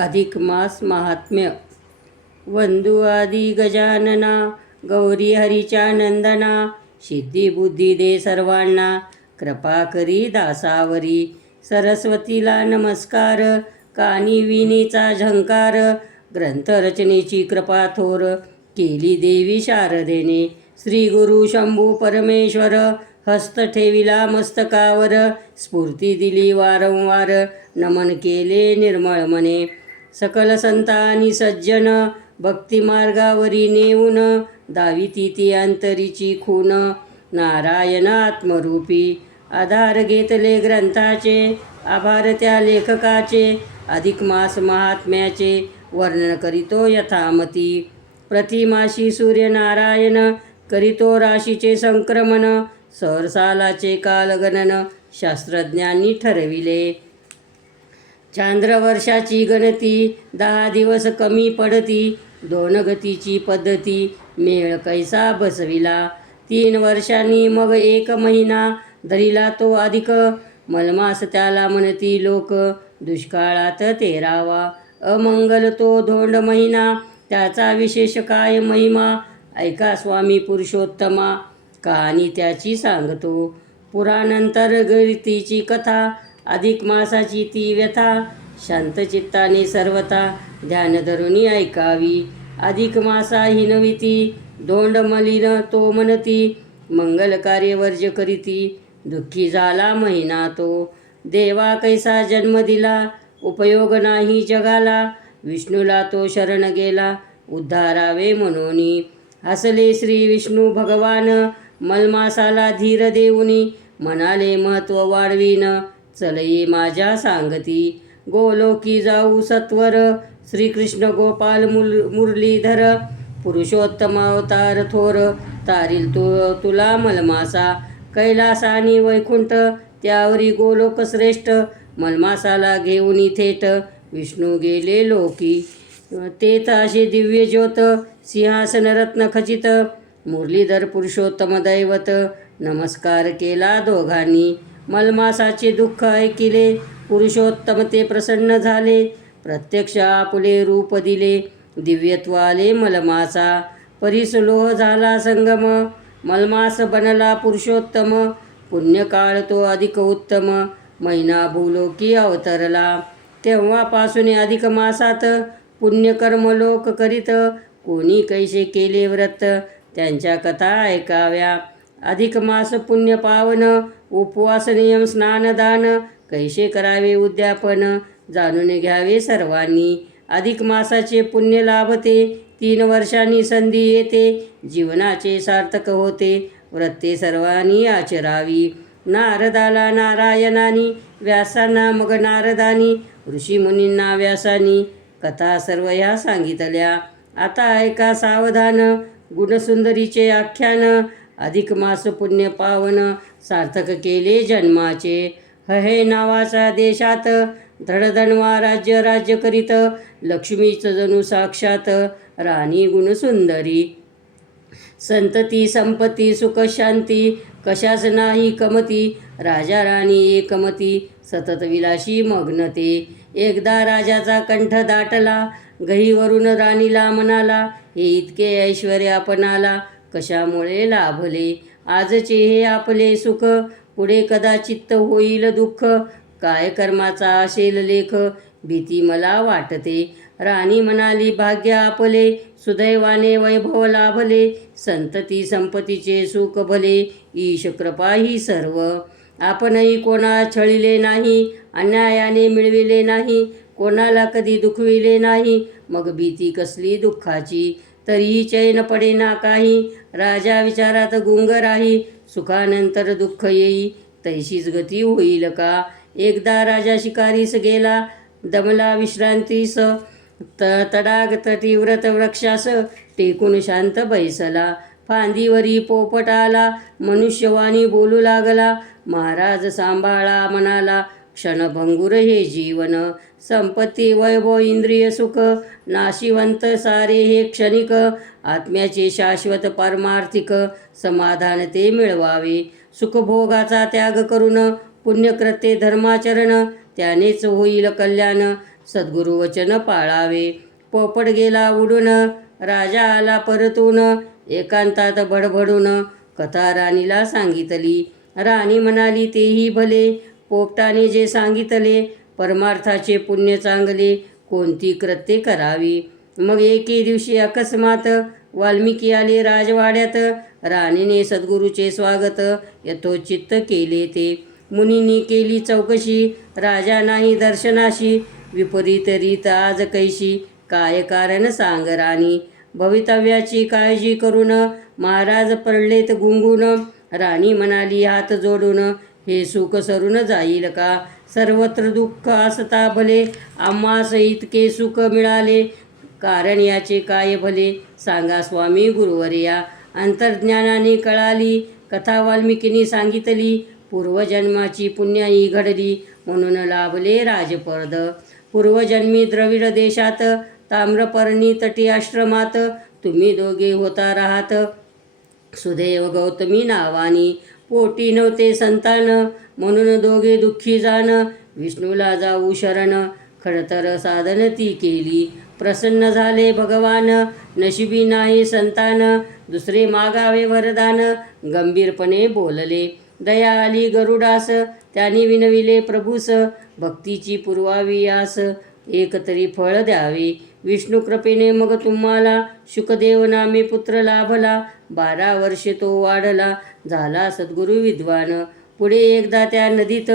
अधिक मास महात्म्य. वंदू आदि गजानना, गौरी हरीच्या नंदना, सिद्धी बुद्धी दे सर्वांना, कृपा करी दासावरी. सरस्वतीला नमस्कार, कानी विणीचा झंकार, ग्रंथरचनेची कृपा थोर, केली देवी शारदेने. श्री गुरु शंभू परमेश्वर, हस्त ठेविला मस्तकावर, स्फूर्ती दिली वारंवार, नमन केले निर्मळ मने. सकल संतांनी सज्जन, भक्तिमार्गावरी नेऊन, दाविती ती अंतरीची खून. नारायण आत्मरूपी, आधार घेतले ग्रंथाचे, आभार त्या लेखकाचे. अधिक मास महात्म्याचे, वर्णन करीतो यथामती. प्रतिमाशी सूर्यनारायण, करीतो राशीचे संक्रमण. सहस्रालाचे कालगणन, शास्त्रज्ञांनी ठरविले. चांद्रवर्षाची गणती, 10 दिवस कमी पडती. 2 गतीची पद्धती, मेळ कैसा बसविला. 3 वर्षांनी मग 1 महिना, धरिला तो अधिक. मलमास त्याला म्हणती लोक, दुष्काळात 13वा. अमंगल तो धोंड महिना, त्याचा विशेष काय महिमा. ऐका स्वामी पुरुषोत्तमा, कहाणी त्याची सांगतो. पुराणंतर्गतीची कथा, अधिक मासाची ती व्यथा. शांतचित्ताने सर्वथा, ध्यान धरुनी ऐकावी. अधिक मासा हिनविती, धोंड मलिन तो म्हणती. मंगल कार्य वर्ज करीती, दुःखी झाला महिना तो. देवा कैसा जन्म दिला, उपयोग नाही जगाला. विष्णूला तो शरण गेला, उद्धारावे म्हणूनी. हसले श्री विष्णू भगवान, मलमासाला धीर देऊनी. म्हणाले महत्त्व वाढवीन, चल ये माझ्या सांगती. गोलोकी जाऊ सत्वर, श्रीकृष्ण गोपाल मुरलीधर. पुरुषोत्तम अवतार थोर, तारील तुला मलमासा. कैलासानी वैकुंठ, त्यावरी गोलोक श्रेष्ठ. मलमासाला घेऊन थेट, विष्णू गेले लोकी. तेथ असे दिव्य ज्योत, सिंहासन रत्न खचित. मुरलीधर पुरुषोत्तम दैवत, नमस्कार केला दोघांनी. मलमासाचे दुःख ऐकिले, पुरुषोत्तम ते प्रसन्न झाले. प्रत्यक्ष आपुले रूप दिले, दिव्यत्वाले मलमासा. परिसलोह झाला संगम, मलमास बनला पुरुषोत्तम. पुण्यकाळ तो अधिक उत्तम, महिना भूलोकी अवतरला. तेव्हापासून अधिक मासात, पुण्यकर्म लोक करीत. कोणी कैसे केले व्रत, त्यांच्या कथा ऐकाव्या. अधिक मास पुण्य पावन, उपवास नियम स्नानदान. कैसे करावे उद्यापन, जाणून घ्यावे सर्वांनी. अधिक मासाचे पुण्य लाभते, 3 वर्षांनी संधी येते. जीवनाचे सार्थक होते, व्रते सर्वांनी आचरावी. नारदाला नारायणानी, व्यासांना मग नारदानी. ऋषीमुनींना व्यासानी, कथा सर्व ह्या सांगितल्या. आता ऐका सावधान, गुणसुंदरीचे आख्यान. अधिक मास पुण्य पावन, सार्थक केले जन्माचे. हहे नावाच्या देशात, धडधणवा राज्य करीत. लक्ष्मीच जणू साक्षात, राणी गुणसुंदरी. संतती संपत्ती सुख शांती, कशाच नाही कमती. राजा राणी एकमती, सतत विलाशी मग्न ते. एकदा राजाचा कंठ दाटला, गहीवरून राणीला म्हणाला. हे इतके ऐश्वर्य आपणाला, कशामुळे लाभले. आजचे हे आपले सुख, पुढे कदाचित होईल दुःख. काय कर्माचा असेल लेख, भीती मला वाटते. राणी म्हणाली भाग्य आपले, सुदैवाने वैभव लाभले. संतती संपत्तीचे सुख भले, ईश कृपा ही सर्व. आपणही कोणा छळिले नाही, अन्यायाने मिळविले नाही. कोणाला कधी दुखविले नाही, मग भीती कसली दुःखाची. तरीही चैन पडेना काही, राजा विचारात गुंग राही. सुखानंतर दुःख येई, तैशीच गती होईल का. एकदा राजा शिकारीस गेला, दमला विश्रांतीस. तडाग तटी व्रत वृक्षास, टेकून शांत बैसला. फांदीवरी पोपट आला, मनुष्यवाणी बोलू लागला. महाराज सांभाळा म्हणाला, क्षणभंगुर हे जीवन. संपत्ती वैभव इंद्रिय सुख, नाशिवंत सारे हे क्षणिक. आत्म्याचे शाश्वत पारमार्थिक, समाधान ते मिळवावे. सुखभोगाचा त्याग करून, पुण्यकृत्ये धर्माचरण, त्यानेच होईल कल्याण. सद्गुरु वचन पाळावे. पोपट गेला उडून, राजा आला परतून, एकांतात बडबडून कथा राणीला सांगितली. राणी म्हणाली तेही भले, पोपटाने जे सांगितले, परमार्थाचे पुण्य चांगले, कोणती कृत्ये करावी. मग एके दिवशी अकस्मात वाल्मिकी आले राजवाड्यात. राणीने सद्गुरूचे स्वागत यथोचित केले ते. मुनींनी केली चौकशी, राजा नाही दर्शनाशी. विपरीत रीत आज कैशी, काय कारण सांग राणी. भवितव्याची काळजी करून महाराज पडलेत गुंगून. राणी म्हणाली हात जोडून, हे सुख सरून जाईल का. सर्वत्र दुःख असता भले, आम्हास इतके सुख मिळाले, कारण याचे काय भले. सांगा स्वामी गुरुवर्या. अंतर्ज्ञानाने कळाली कथा वाल्मिकीने सांगितली. पूर्वजन्माची पुण्याई घडली, म्हणून लाभले राजपद. पूर्वजन्मी द्रविड देशात, ताम्रपर्णी तटी आश्रमात, तुम्ही दोघे होता राहत. सुदैव गौतमी नावानी, पोटी नव्हते संतान, म्हणून दोघे दुःखी जाण. विष्णूला जाऊ शरण, खडतर साधन ती केली. प्रसन्न झाले भगवान, नशिबी नाही संतान, दुसरे मागावे वरदान. गंभीरपणे बोलले, दया आली गरुडास, त्यांनी विनविले प्रभूस. भक्तीची पुरवावी आस, एक तरी फळ द्यावे. विष्णू कृपेने मग तुम्हाला, शुकदेव नामे पुत्र लाभला. 12 वर्षे तो वाढला, झाला सद्गुरु विद्वान. पुढे एकदा त्या नदीत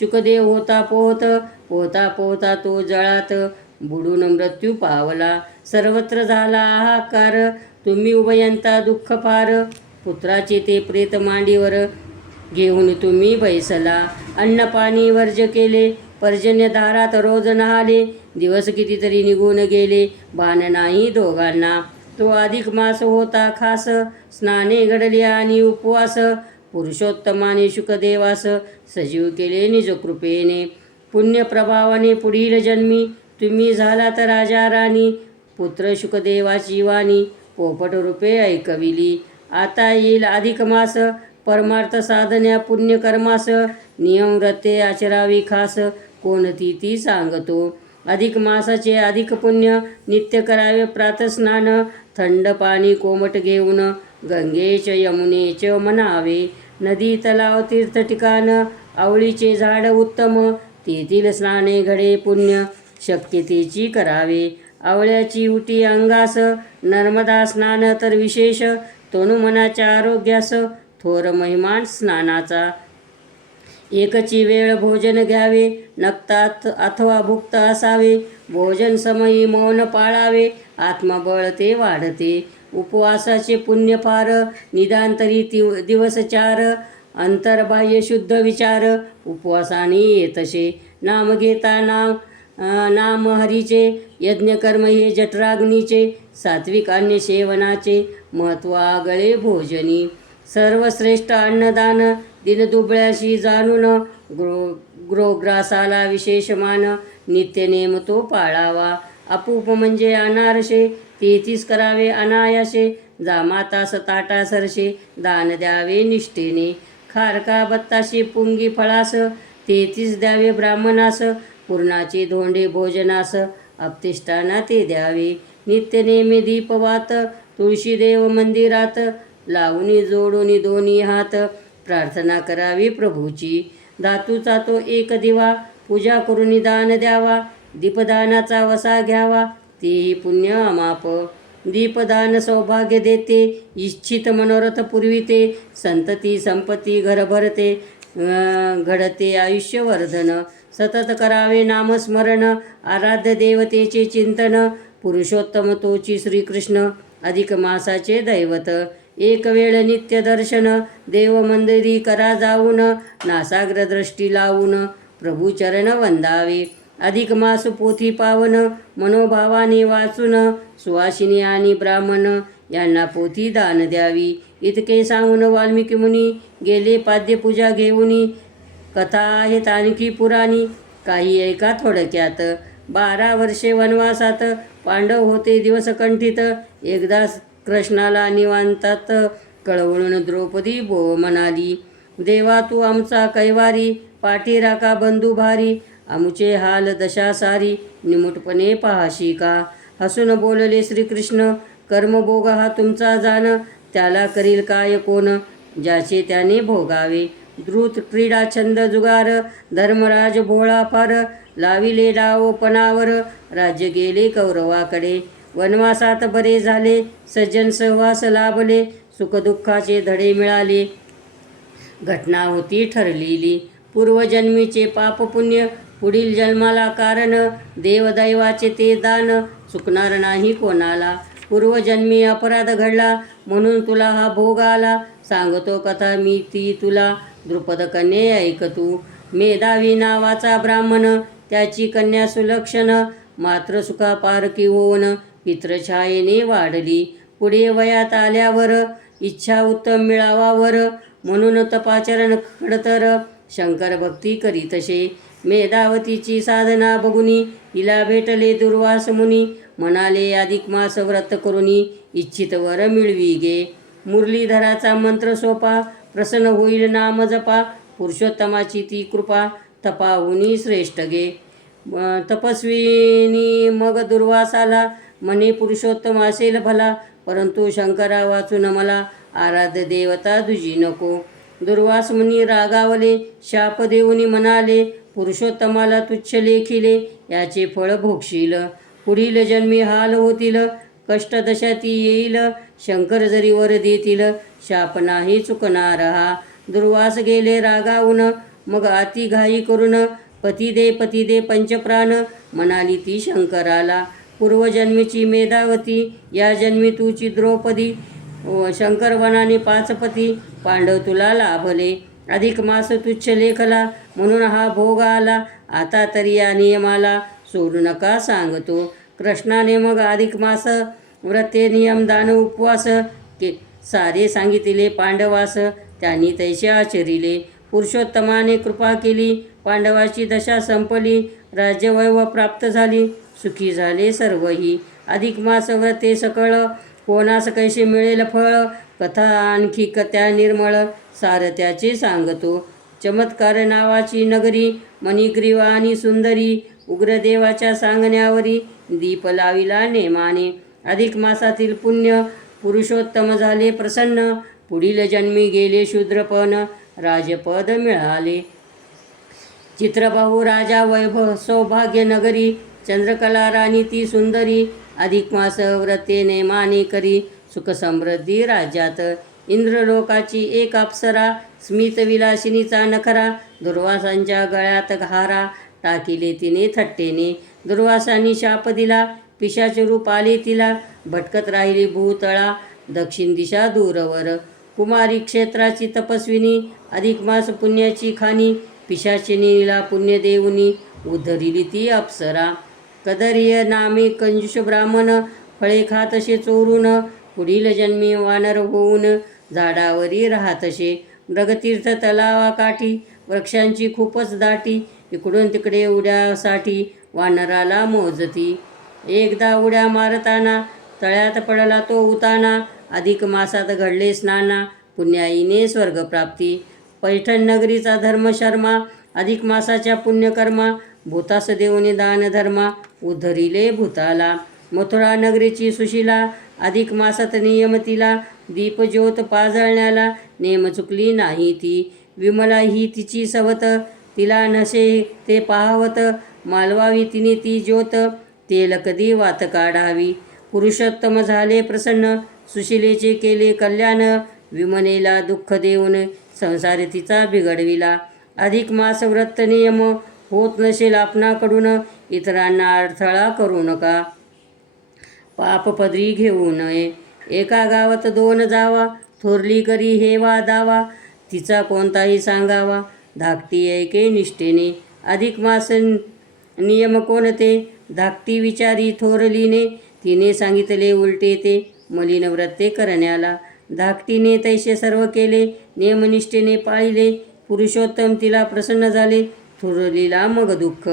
शुकदेव होता पोहत, पोहता पोहता तो जळात बुडून मृत्यू पावला. सर्वत्र झाला हाहाकार, तुम्ही उभयंता दुःख फार. पुत्राचे ते प्रेत मांडीवर, घेऊन तुम्ही बैसला. अन्न पाणी वर्ज केले, पर्जन्यधारात रोज नहाले. दिवस कितीतरी निघून गेले, भान नाही दोघांना. तो अधिक मास होता खास, स्नाने घडले आणि उपवास. पुरुषोत्तमाने शुकदेवास सजीव केले निज कृपेने. पुण्यप्रभावाने पुढील जन्मी तुम्ही झालात राजा राणी. पुत्र शुकदेवाची वाणी पोपट रूपे ऐकविली. आता येईल अधिक मास, परमार्थ साधन्या पुण्यकर्मास. नियम व्रते आचरावी खास, कोणती ती सांगतो. अधिक मासाचे अधिक पुण्य, नित्य करावे प्रातस्नान. थंड पाणी कोमट घेऊन, गंगेच यमुनेच म्हणावे. नदी तलाव तीर्थ ठिकाण, आवळीचे झाड उत्तम, तेथील स्नाने घडे पुण्य. शक्यतेची करावे, आवळ्याची उटी अंगास. नर्मदा स्नान तर विशेष, तनु मनाच्या आरोग्यास. थोर महिमान स्नानाचा, एकची वेळ भोजन घ्यावे. नक्तात अथवा भुक्त असावे, भोजन समयी मौन पाळावे. आत्मबळ ते वाढते, उपवासाचे पुण्य फार. निदांतरी दिवस 4, अंतर्बाह्य शुद्ध विचार. उपवासाने येतसे, नाम घेता नाम हरीचे. यज्ञकर्म हे जठराग्नीचे, सात्विक अन्न सेवनाचे. महत्त्व आगळे भोजनी, सर्वश्रेष्ठ अन्नदान. दिनदुबळ्याशी जाणून, गृहग्रासाला विशेष मान. नित्यनेम तो पाळावा, अपूप म्हणजे अनारसे. 33 करावे अनायासे, जामातास ताटा सरसे. दान द्यावे निष्ठेने, खारका बत्ताशी पुंगी फळास. 33 द्यावे ब्राह्मणास, पूर्णाचे धोंडे भोजनास. अपतिष्ठाना ते द्यावे, नित्यनेमे दीपवात. तुळशीदेव मंदिरात, लावणी जोडून दोन्ही हात. प्रार्थना करावी प्रभूची, धातूचा तो एक दिवा. पूजा करून दान द्यावा, दीपदानाचा वसा घ्यावा. तेही पुण्य अमाप, दीपदान सौभाग्य देते. इच्छित मनोरथ पुरविते, संतती संपत्ती घर भरते. घडते आयुष्यवर्धन, सतत करावे नामस्मरण. आराध्य देवतेचे चिंतन, पुरुषोत्तम तोची श्रीकृष्ण. अधिक मासाचे दैवत, एक वेळ नित्य दर्शन. देव मंदिरी करा जाऊन, नासाग्र दृष्टी लावून. प्रभू चरण वंदावे, अधिक मास पोथी पावन. मनोभावाने वाचून, सुवासिनी आणि ब्राह्मण यांना पोथी दान द्यावी. इतके सांगून वाल्मिकी मुनी गेले पाद्यपूजा घेऊनी. कथा आहेत आणखी पुराणी, काही ऐका थोडक्यात. 12 वर्षे वनवासात पांडव होते दिवस कंठित. एकदा कृष्णाला निवांतात कळवळून द्रौपदी म्हणाली, देवा तू आमचा कैवारी. पाठी राखा बंधू भारी. आमुचे हाल दशा सारी निमूटपणे पाहाशी का. हसून बोलले श्रीकृष्ण, कर्मभोग हा तुमचा जाण, त्याला करील काय कोण, ज्याचे त्याने भोगावे. द्रुत क्रीडा छंद जुगार, धर्मराज भोळा फार, लाविले डाव पणावर, राज्य गेले कौरवाकडे. वनवासात बरे झाले, सज्जन सहवास लाभले, सुखदुःखाचे धडे मिळाले, घटना होती ठरलेली. पूर्वजन्मीचे पाप पुण्य, पुढील जन्माला कारण, देवदैवाचे ते दान, चुकणार नाही कोणाला. पूर्वजन्मी अपराध घडला, म्हणून तुला हा भोग आला, सांगतो कथा मी ती तुला, द्रुपद कन्ये ऐक तू. मेधावी नावाचा ब्राह्मण, त्याची कन्या सुलक्षण, मात्र सुखापारखी होऊन पितृछायेने वाढली. पुढे वयात आल्यावर इच्छा उत्तम मिळावावर, म्हणून तपाचरण खडतर, शंकर भक्ती करीतसे. मेधावतीची साधना बघुनी, हिला भेटले दुर्वास मुनी, म्हणाले अधिक मास व्रत करुनी, इच्छित वर मिळवी गे. मुरलीधराचा मंत्र सोपा, प्रसन्न होईल नाम जपा, पुरुषोत्तमाची ती कृपा, तपाहुनी श्रेष्ठ गे. तपस्विनी मग दुर्वासाला, म्हणे पुरुषोत्तम असेल भला, परंतु शंकरा वाचून मला, आराध्य देवता दुजी नको. दुर्वास मुनी रागावले, शाप देऊनी म्हणाले, पुरुषोत्तमाला तुच्छ लेखिले, याचे फळ भोगशील, पुढील जन्मी हाल होतील, कष्टदशा ती येईल, शंकर जरी वर देतील, शाप नाही चुकणार हा. दुर्वास गेले रागावून, मग अति घाई करून, पती दे पंचप्राण, म्हणाली ती शंकराला. पूर्वजन्मीची मेधावती, या जन्मी तुची द्रौपदी, शंकर वनाने 5 पती, पांडव तुला लाभले, अधिक मास तुच्छ लेखला, म्हणून हा भोग आला, आता तरी या नियमाला सोडू नका सांगतो. कृष्णाने मग अधिक मास व्रते नियम दान उपवास के सारे सांगितले पांडवास, त्यांनी तैसे आचरिले. पुरुषोत्तमाने कृपा केली, पांडवाची दशा संपली, राज्यवैभव प्राप्त झाली, सुखी झाले सर्वही. अधिक मास व्रते सकळ, कोणास कैसे मिळेल फळ, कथा आणखी त्या निर्मळ, सार त्याचे सांगतो. चमत्कार नावाची नगरी, मणिग्रीवा आणि सुंदरी, उग्रदेवाच्या सांगण्यावरी, दीप लाविला नेमाने. अधिक मासातील पुण्य, पुरुषोत्तम झाले प्रसन्न, पुढील जन्मी गेले शूद्रपण, राजपद मिळाले. चित्रबाहू राजा वैभव सौभाग्य नगरी, चंद्रकला राणी ती सुंदरी, अधिक मास व्रते नेमाने करी, सुख समृद्धी राज्यात. इंद्रलोकाची एक अप्सरा, स्मित विलासिनीचा नखरा, दुर्वासांच्या गळ्यात हारा, टाकिले तिने थट्टेने. दुर्वासांनी शाप दिला, पिशाच रूप आले तिला, भटकत राहिली भूतळा, दक्षिण दिशा दूरवर. कुमारी क्षेत्राची तपस्विनी, अधिक मास पुण्याची खाणी, पिशाचिनीला पुण्य देऊनी, उद्धरिली ती अप्सरा. कदर्य नामे कंजूष ब्राह्मण, फळे खातसे चोरून, पुढील जन्मी वानर होऊन, झाडावरी राहतसे. मृगतीर्थ तलावाकाठी, वृक्षांची खूपच दाटी, इकडून तिकडे उड्यासाठी वानराला मोजती. एकदा उड्या मारताना तळ्यात पडला तो उताना, अधिक मासात घडले स्नाना, पुण्याईने स्वर्गप्राप्ती. पैठण नगरीचा धर्मशर्मा, अधिक मासाच्या पुण्यकर्मा, भूतास देऊनी दानधर्मा, उद्धरिले भूताला. मथुरा नगरीची सुशिला, अधिक मासात नियम तिला, दीपज्योत पाजळण्याला, नेम चुकली नाही ती. विमला ही तिची सवत, तिला नसे ते पाहवत, मालवावी तिने ती ज्योत, तेल कधी वात काढावी. पुरुषोत्तम झाले प्रसन्न, सुशिलेचे केले कल्याण, विमनेला दुःख देऊन संसार तिचा बिघडविला. अधिक मास व्रत नियम होत नसेल आपणाकडून, इतरांना अडथळा करू नका, पाप पदरी घेऊ नये. एका गावात 2 जावा, थोरली करी हेवा दावा, तिचा कोणताही सांगावा, धाकटी ऐके निष्ठेने. अधिक मास नियम कोणते, धाकटी विचारी थोरलीने, तिने सांगितले उलटे ते, मलिन व्रते करण्याला. धाकटीने तैसे सर्व केले, नियमनिष्ठेने पाळिले, पुरुषोत्तम तिला प्रसन्न झाले, थोरलीला मग दुःख.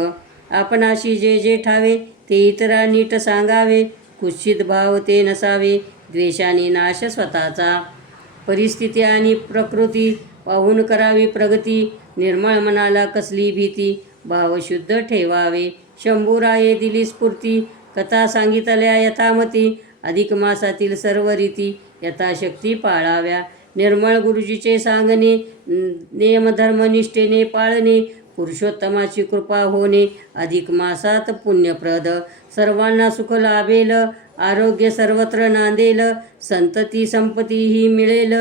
आपणाशी जे जे ठावे, ते इतरा नीट सांगावे, कुत्सित भाव ते नसावे, द्वेषाने नाश स्वतःचा. परिस्थिती आणि प्रकृती पाहून करावी प्रगती, निर्मळ मनाला कसली भीती, भावशुद्ध ठेवावे. शंभूराये दिली स्फूर्ती, कथा सांगितल्या यथामती. अधिक मासातील सर्व रीती यथाशक्ती पाळाव्या. निर्मळ गुरुजीचे सांगणे, नियमधर्मनिष्ठेने पाळणे, पुरुषोत्तमाची कृपा होणे. अधिक मासात पुण्यप्रद, सर्वांना सुख लाभेल. आरोग्य सर्वत्र नांदेल, संतती संपत्तीही मिळेल.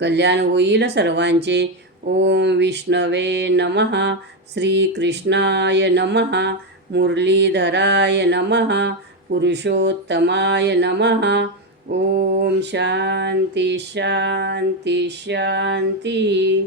कल्याण होईल सर्वांचे. ओम विष्णवे नमः. श्रीकृष्णाय नमः. मुरलीधराय नमः. पुरुषोत्तमाय नमः. ओम शांती शांती शांती.